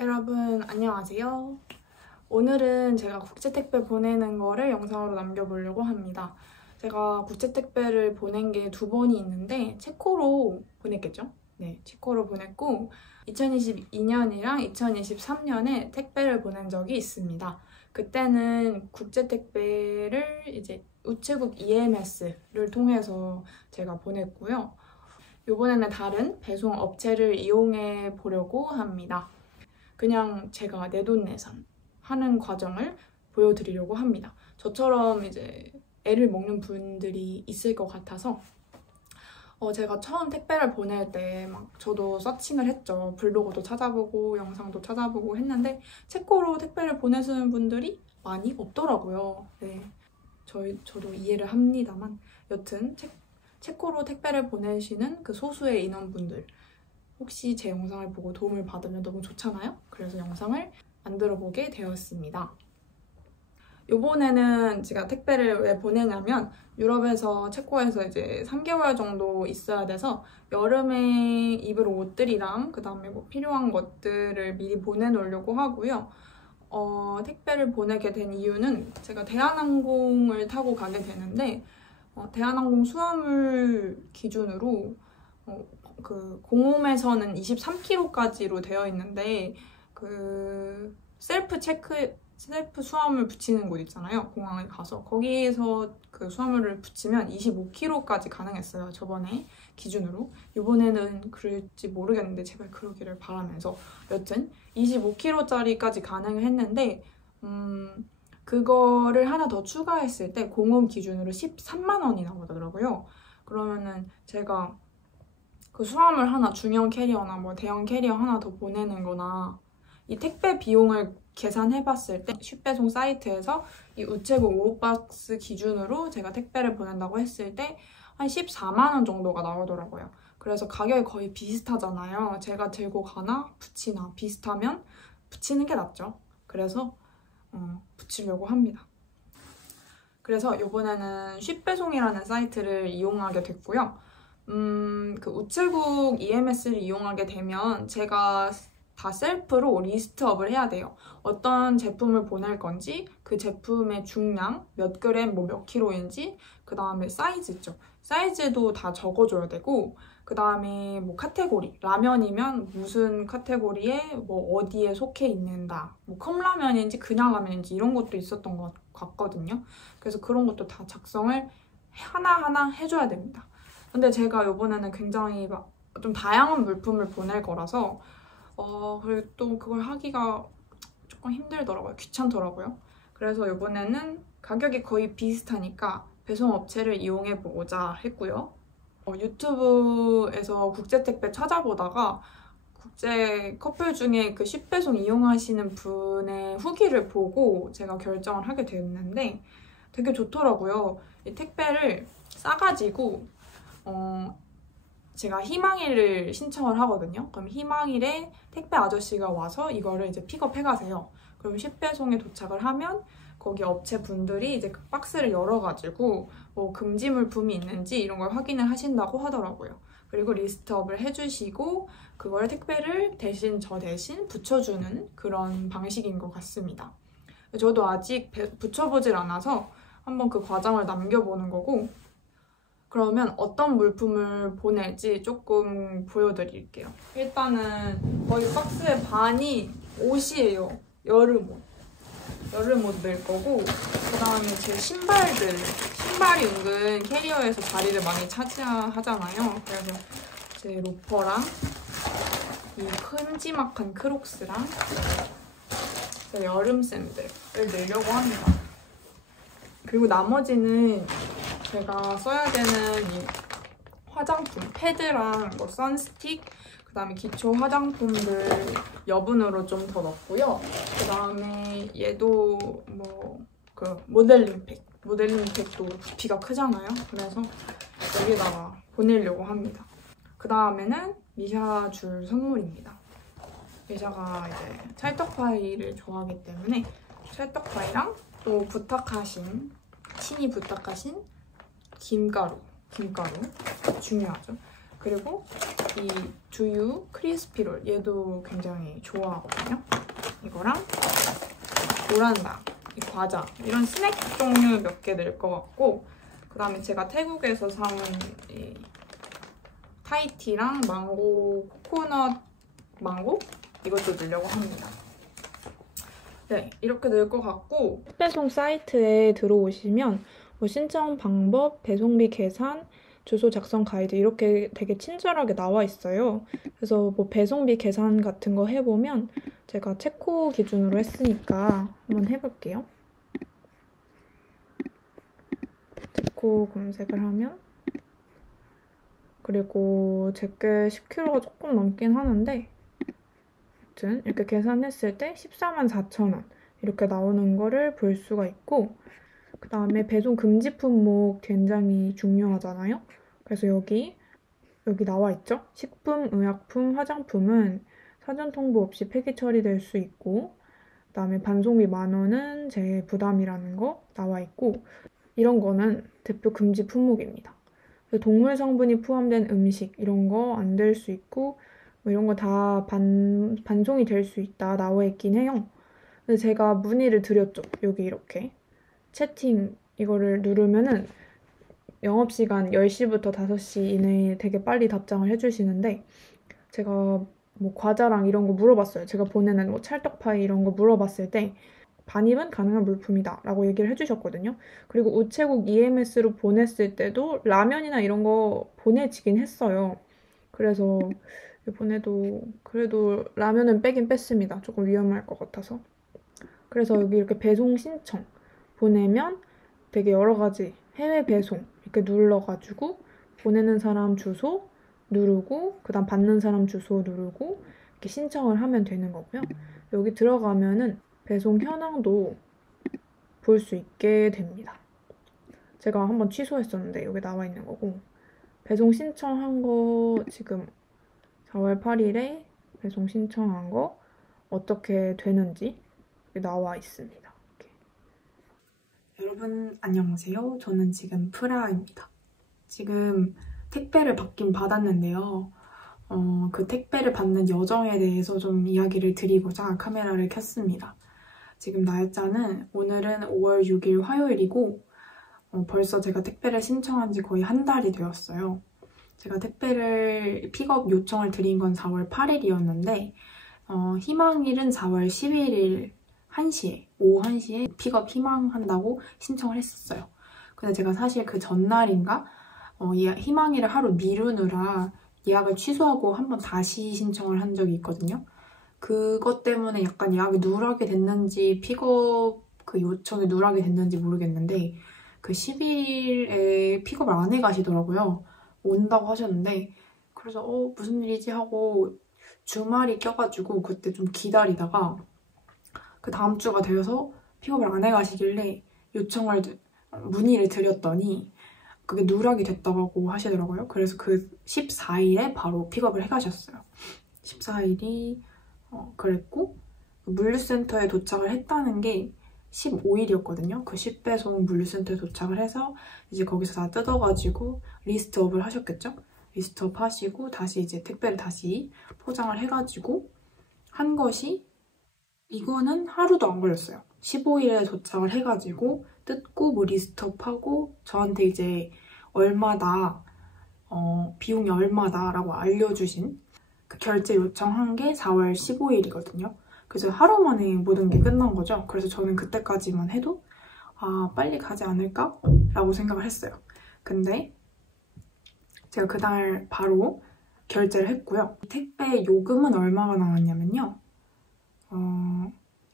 여러분 안녕하세요. 오늘은 제가 국제택배 보내는 거를 영상으로 남겨보려고 합니다. 제가 국제택배를 보낸 게 2번이 있는데 체코로 보냈겠죠? 네, 체코로 보냈고 2022년이랑 2023년에 택배를 보낸 적이 있습니다. 그때는 국제택배를 이제 우체국 EMS를 통해서 제가 보냈고요. 이번에는 다른 배송 업체를 이용해 보려고 합니다. 그냥 제가 내돈내산 하는 과정을 보여드리려고 합니다. 저처럼 이제 애를 먹는 분들이 있을 것 같아서 제가 처음 택배를 보낼 때 막 저도 서칭을 했죠. 블로그도 찾아보고 영상도 찾아보고 했는데 체코로 택배를 보내시는 분들이 많이 없더라고요. 네, 저도 이해를 합니다만 여튼 체코로 택배를 보내시는 그 소수의 인원분들 혹시 제 영상을 보고 도움을 받으면 너무 좋잖아요? 그래서 영상을 만들어 보게 되었습니다. 요번에는 제가 택배를 왜 보내냐면 유럽에서 체코에서 이제 3개월 정도 있어야 돼서 여름에 입을 옷들이랑 그 다음에 뭐 필요한 것들을 미리 보내놓으려고 하고요. 택배를 보내게 된 이유는 제가 대한항공을 타고 가게 되는데 대한항공 수화물 기준으로 그 공홈에서는 23kg까지로 되어 있는데 그 셀프 수화물 붙이는 곳 있잖아요. 공항에 가서 거기에서 그 수화물을 붙이면 25kg까지 가능했어요. 저번에 기준으로. 이번에는 그럴지 모르겠는데 제발 그러기를 바라면서 여튼 25kg짜리까지 가능했는데 그거를 하나 더 추가했을 때 공홈 기준으로 13만 원이 나오더라고요. 그러면은 제가 그 수화물 하나 중형 캐리어나 뭐 대형 캐리어 하나 더 보내는 거나 이 택배 비용을 계산해봤을 때 쉽배송 사이트에서 이 우체국 5박스 기준으로 제가 택배를 보낸다고 했을 때 한 14만 원 정도가 나오더라고요. 그래서 가격이 거의 비슷하잖아요. 제가 들고 가나 붙이나 비슷하면 붙이는 게 낫죠. 그래서 붙이려고 합니다. 그래서 이번에는 쉽배송이라는 사이트를 이용하게 됐고요. 그 우체국 EMS를 이용하게 되면 제가 다 셀프로 리스트업을 해야 돼요. 어떤 제품을 보낼 건지, 그 제품의 중량, 몇 그램, 뭐 몇 킬로인지, 그 다음에 사이즈 있죠. 사이즈도 다 적어줘야 되고, 그 다음에 뭐 카테고리, 라면이면 무슨 카테고리에 뭐 어디에 속해 있는다. 뭐 컵라면인지 그냥 라면인지 이런 것도 있었던 것 같거든요. 그래서 그런 것도 다 작성을 하나하나 해줘야 됩니다. 근데 제가 이번에는 굉장히 막 좀 다양한 물품을 보낼 거라서 그리고 또 그걸 하기가 조금 힘들더라고요. 귀찮더라고요. 그래서 이번에는 가격이 거의 비슷하니까 배송업체를 이용해보고자 했고요. 유튜브에서 국제택배 찾아보다가 국제 커플 중에 그 쉽배송 이용하시는 분의 후기를 보고 제가 결정을 하게 됐는데 되게 좋더라고요. 이 택배를 싸가지고 제가 희망일을 신청을 하거든요. 그럼 희망일에 택배 아저씨가 와서 이거를 이제 픽업해 가세요. 그럼 쉽배송에 도착을 하면 거기 업체 분들이 이제 그 박스를 열어가지고 뭐 금지 물품이 있는지 이런 걸 확인을 하신다고 하더라고요. 그리고 리스트업을 해주시고 그걸 택배를 저 대신 붙여주는 그런 방식인 것 같습니다. 저도 아직 붙여보질 않아서 한번 그 과정을 남겨보는 거고 그러면 어떤 물품을 보낼지 조금 보여드릴게요. 일단은 거의 박스의 반이 옷이에요. 여름옷 넣을 거고 그 다음에 제 신발이 은근 캐리어에서 자리를 많이 차지하잖아요. 그래서 제 로퍼랑 이 큼지막한 크록스랑 여름 샌들을 넣으려고 합니다. 그리고 나머지는 제가 써야 되는 이 화장품, 패드랑 뭐 선스틱, 그 다음에 기초 화장품들 여분으로 좀 더 넣고요. 그 다음에 얘도 뭐 그 모델링팩도 부피가 크잖아요. 그래서 여기다가 보내려고 합니다. 그 다음에는 미샤 줄 선물입니다. 미샤가 이제 찰떡파이를 좋아하기 때문에 찰떡파이랑 또 친히 부탁하신 김가루 중요하죠. 그리고 이 두유 크리스피롤 얘도 굉장히 좋아하거든요. 이거랑 도란다, 이 과자 이런 스낵 종류 몇 개 넣을 것 같고 그 다음에 제가 태국에서 사온 이 타이티랑 망고 코코넛 망고 이것도 넣으려고 합니다. 네, 이렇게 넣을 것 같고 배송 사이트에 들어오시면 뭐 신청 방법, 배송비 계산, 주소 작성 가이드 이렇게 되게 친절하게 나와 있어요. 그래서 뭐 배송비 계산 같은 거 해보면 제가 체코 기준으로 했으니까 한번 해볼게요. 체코 검색을 하면 그리고 제게 10kg가 조금 넘긴 하는데 아무튼 이렇게 계산했을 때 144,000원 이렇게 나오는 거를 볼 수가 있고 그 다음에 배송 금지 품목 굉장히 중요하잖아요. 그래서 여기 나와 있죠? 식품, 의약품, 화장품은 사전 통보 없이 폐기 처리될 수 있고 그 다음에 반송비 10,000원은 제 부담이라는 거 나와 있고 이런 거는 대표 금지 품목입니다. 동물 성분이 포함된 음식 이런 거 안 될 수 있고 뭐 이런 거 다 반송이 될 수 있다 나와 있긴 해요. 근데 제가 문의를 드렸죠. 여기 이렇게 채팅 이거를 누르면은 영업시간 10시부터 5시 이내에 되게 빨리 답장을 해주시는데 제가 뭐 과자랑 이런 거 물어봤어요. 제가 보내는 뭐 찰떡파이 이런 거 물어봤을 때 반입은 가능한 물품이다 라고 얘기를 해주셨거든요. 그리고 우체국 EMS로 보냈을 때도 라면이나 이런 거 보내지긴 했어요. 그래서 이번에도 그래도 라면은 빼긴 뺐습니다. 조금 위험할 것 같아서. 그래서 여기 이렇게 배송 신청 보내면 되게 여러 가지 해외 배송 이렇게 눌러가지고 보내는 사람 주소 누르고 그다음 받는 사람 주소 누르고 이렇게 신청을 하면 되는 거고요. 여기 들어가면은 배송 현황도 볼 수 있게 됩니다. 제가 한번 취소했었는데 여기 나와 있는 거고 배송 신청한 거 지금 4월 8일에 배송 신청한 거 어떻게 되는지 나와 있습니다. 이렇게. 여러분 안녕하세요. 저는 지금 프라입니다. 지금 택배를 받긴 받았는데요. 그 택배를 받는 여정에 대해서 좀 이야기를 드리고자 카메라를 켰습니다. 지금 날짜는 오늘은 5월 6일 화요일이고 벌써 제가 택배를 신청한 지 거의 한 달이 되었어요. 제가 택배를 픽업 요청을 드린 건 4월 8일이었는데 희망일은 4월 11일 1시에 오후 1시에 픽업 희망한다고 신청을 했었어요. 근데 제가 사실 그 전날인가 희망일을 하루 미루느라 예약을 취소하고 한번 다시 신청을 한 적이 있거든요. 그것 때문에 약간 예약이 누락이 됐는지 픽업 그 요청이 누락이 됐는지 모르겠는데 그 10일에 픽업을 안 해가시더라고요. 온다고 하셨는데 그래서 무슨 일이지 하고 주말이 껴가지고 그때 좀 기다리다가 그 다음 주가 되어서 픽업을 안 해가시길래 문의를 드렸더니 그게 누락이 됐다고 하시더라고요. 그래서 그 14일에 바로 픽업을 해가셨어요. 14일이 그랬고 물류센터에 도착을 했다는 게 15일이었거든요. 그 10배송 물류센터에 도착을 해서 이제 거기서 다 뜯어가지고 리스트업을 하셨겠죠? 리스트업 하시고 다시 이제 택배를 다시 포장을 해가지고 한 것이 이거는 하루도 안 걸렸어요. 15일에 도착을 해가지고 뜯고 뭐 리스트업하고 저한테 이제 얼마다 비용이 얼마다라고 알려주신 그 결제 요청한 게 4월 15일이거든요. 그래서 하루 만에 모든 게 끝난 거죠. 그래서 저는 그때까지만 해도 빨리 가지 않을까? 라고 생각을 했어요. 근데 제가 그날 바로 결제를 했고요. 택배 요금은 얼마가 나왔냐면요.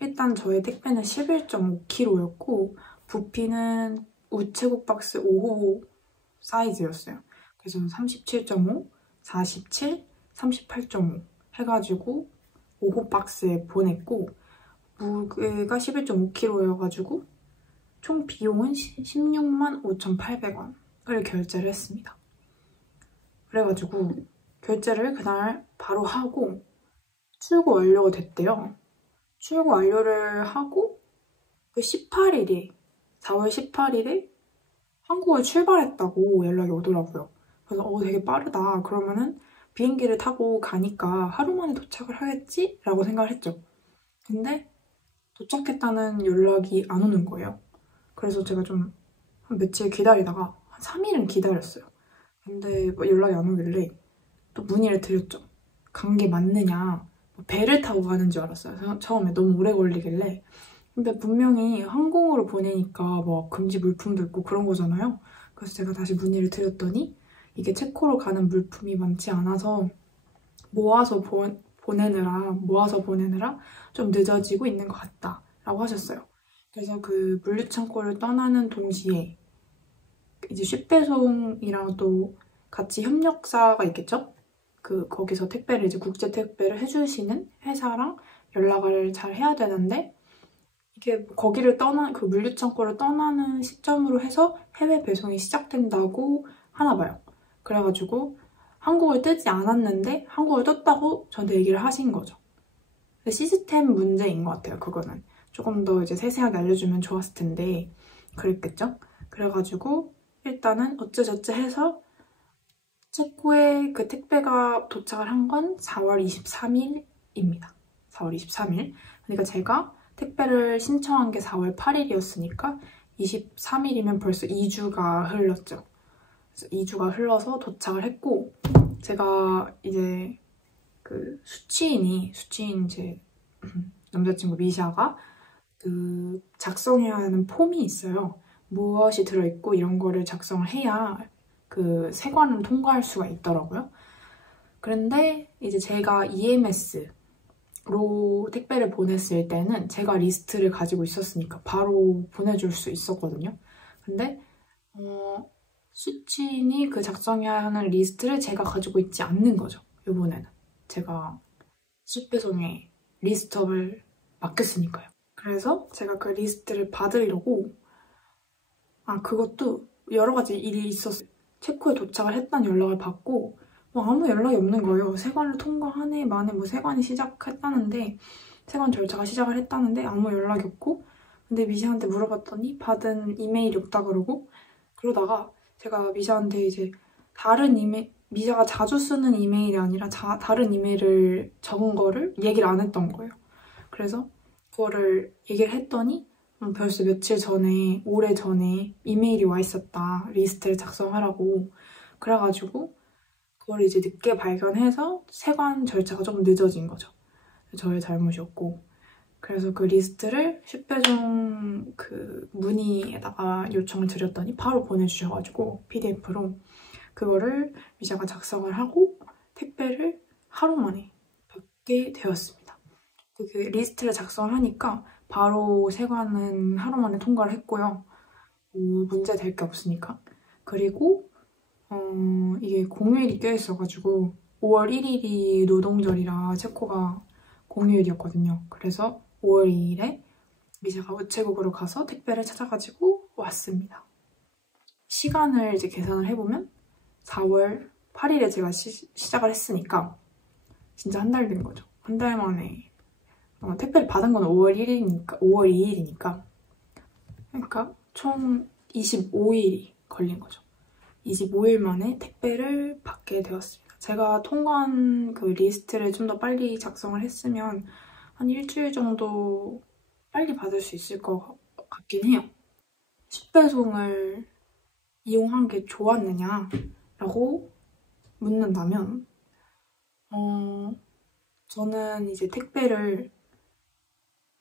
일단 저의 택배는 11.5kg였고 부피는 우체국 박스 5호 사이즈였어요. 그래서 37.5, 47, 38.5 해가지고 5호 박스에 보냈고 무게가 11.5kg여가지고 총 비용은 16만 5,800원을 결제를 했습니다. 그래가지고 결제를 그날 바로 하고 출고 완료가 됐대요. 출고 완료를 하고 그 4월 18일에 한국을 출발했다고 연락이 오더라고요. 그래서 되게 빠르다. 그러면은 비행기를 타고 가니까 하루 만에 도착을 하겠지? 라고 생각을 했죠. 근데 도착했다는 연락이 안 오는 거예요. 그래서 제가 좀 한 며칠 기다리다가 한 3일은 기다렸어요. 근데 연락이 안 오길래 또 문의를 드렸죠. 간 게 맞느냐. 배를 타고 가는 줄 알았어요. 처음에 너무 오래 걸리길래. 근데 분명히 항공으로 보내니까 뭐 금지 물품도 있고 그런 거잖아요. 그래서 제가 다시 문의를 드렸더니 이게 체코로 가는 물품이 많지 않아서 모아서 보내느라 좀 늦어지고 있는 것 같다 라고 하셨어요. 그래서 그 물류창고를 떠나는 동시에 이제 쉽배송이랑 또 같이 협력사가 있겠죠? 거기서 택배를 이제 국제 택배를 해주시는 회사랑 연락을 잘 해야 되는데 이게 거기를 그 물류창고를 떠나는 시점으로 해서 해외 배송이 시작된다고 하나 봐요. 그래가지고 한국을 뜨지 않았는데 한국을 떴다고 저한테 얘기를 하신 거죠. 시스템 문제인 것 같아요, 그거는. 조금 더 이제 세세하게 알려주면 좋았을 텐데 그랬겠죠? 그래가지고 일단은 어째저째 해서 체코에 그 택배가 도착을 한 건 4월 23일입니다. 4월 23일. 그러니까 제가 택배를 신청한 게 4월 8일이었으니까 23일이면 벌써 2주가 흘렀죠. 그래서 2주가 흘러서 도착을 했고 제가 이제 그 수취인 제 남자친구 미샤가 그 작성해야 하는 폼이 있어요. 무엇이 들어있고 이런 거를 작성을 해야 그 세관을 통과할 수가 있더라고요. 그런데 이제 제가 EMS로 택배를 보냈을 때는 제가 리스트를 가지고 있었으니까 바로 보내줄 수 있었거든요. 근데 수취인이 그 작성해야 하는 리스트를 제가 가지고 있지 않는 거죠. 이번에는 제가 쉽배송에 리스트업을 맡겼으니까요. 그래서 제가 그 리스트를 받으려고 그것도 여러 가지 일이 있었어요. 체코에 도착을 했다는 연락을 받고 아무 연락이 없는 거예요. 세관을 통과한 해 만에 세관이 시작했다는데 세관 절차가 시작을 했다는데 아무 연락이 없고 근데 미샤한테 물어봤더니 받은 이메일이 없다 그러다가 제가 미샤한테 이제 다른 미샤가 자주 쓰는 이메일이 아니라 다른 이메일을 적은 거를 얘기를 안 했던 거예요. 그래서 그거를 얘기를 했더니 벌써 며칠 전에, 오래 전에 이메일이 와 있었다. 리스트를 작성하라고. 그래가지고 그걸 이제 늦게 발견해서 세관 절차가 조금 늦어진 거죠. 저의 잘못이었고. 그래서 그 리스트를 쉽배송 그 문의에다가 요청을 드렸더니 바로 보내주셔가지고 PDF로 그거를 미샤가 작성을 하고 택배를 하루 만에 받게 되었습니다. 그 리스트를 작성을 하니까 바로 세관은 하루 만에 통과를 했고요. 문제 될 게 없으니까. 그리고 이게 공휴일이 껴있어가지고 5월 1일이 노동절이라 체코가 공휴일이었거든요. 그래서 5월 2일에 미샤가 우체국으로 가서 택배를 찾아가지고 왔습니다. 시간을 이제 계산을 해보면 4월 8일에 제가 시작을 했으니까 진짜 한 달 된 거죠. 한 달 만에 택배를 받은 건 5월 2일이니까 그러니까 총 25일이 걸린 거죠. 25일 만에 택배를 받게 되었습니다. 제가 통과한 그 리스트를 좀 더 빨리 작성을 했으면 한 일주일 정도 빨리 받을 수 있을 것 같긴 해요. 쉽배송을 이용한 게 좋았느냐라고 묻는다면 저는 이제 택배를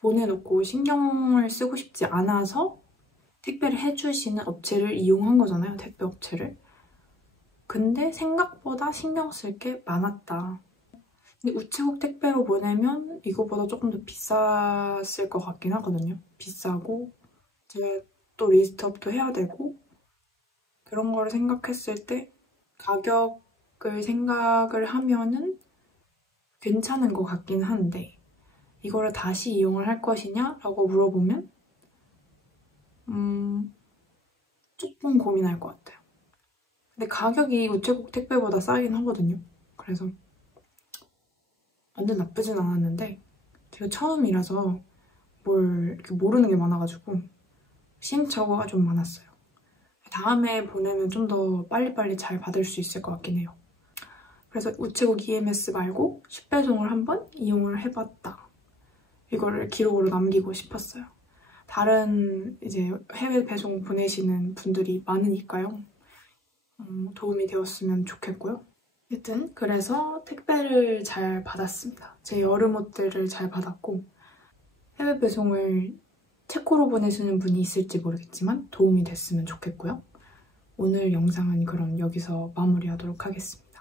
보내놓고 신경을 쓰고 싶지 않아서 택배를 해주시는 업체를 이용한 거잖아요, 택배 업체를. 근데 생각보다 신경 쓸 게 많았다. 근데 우체국 택배로 보내면 이거보다 조금 더 비쌌을 것 같긴 하거든요. 비싸고 제가 또 리스트업도 해야 되고 그런 거를 생각했을 때 가격을 생각을 하면은 괜찮은 것 같긴 한데 이거를 다시 이용을 할 것이냐라고 물어보면 조금 고민할 것 같아요. 근데 가격이 우체국 택배보다 싸긴 하거든요. 그래서 완전 나쁘진 않았는데 제가 처음이라서 뭘 이렇게 모르는 게 많아가지고 시행착오가 좀 많았어요. 다음에 보내면 좀 더 빨리빨리 잘 받을 수 있을 것 같긴 해요. 그래서 우체국 EMS 말고 쉽배송을 한번 이용을 해봤다. 이거를 기록으로 남기고 싶었어요. 다른 이제 해외 배송 보내시는 분들이 많으니까요. 도움이 되었으면 좋겠고요. 여튼 그래서 택배를 잘 받았습니다. 제 여름 옷들을 잘 받았고 해외 배송을 체코로 보내시는 분이 있을지 모르겠지만 도움이 됐으면 좋겠고요. 오늘 영상은 그럼 여기서 마무리하도록 하겠습니다.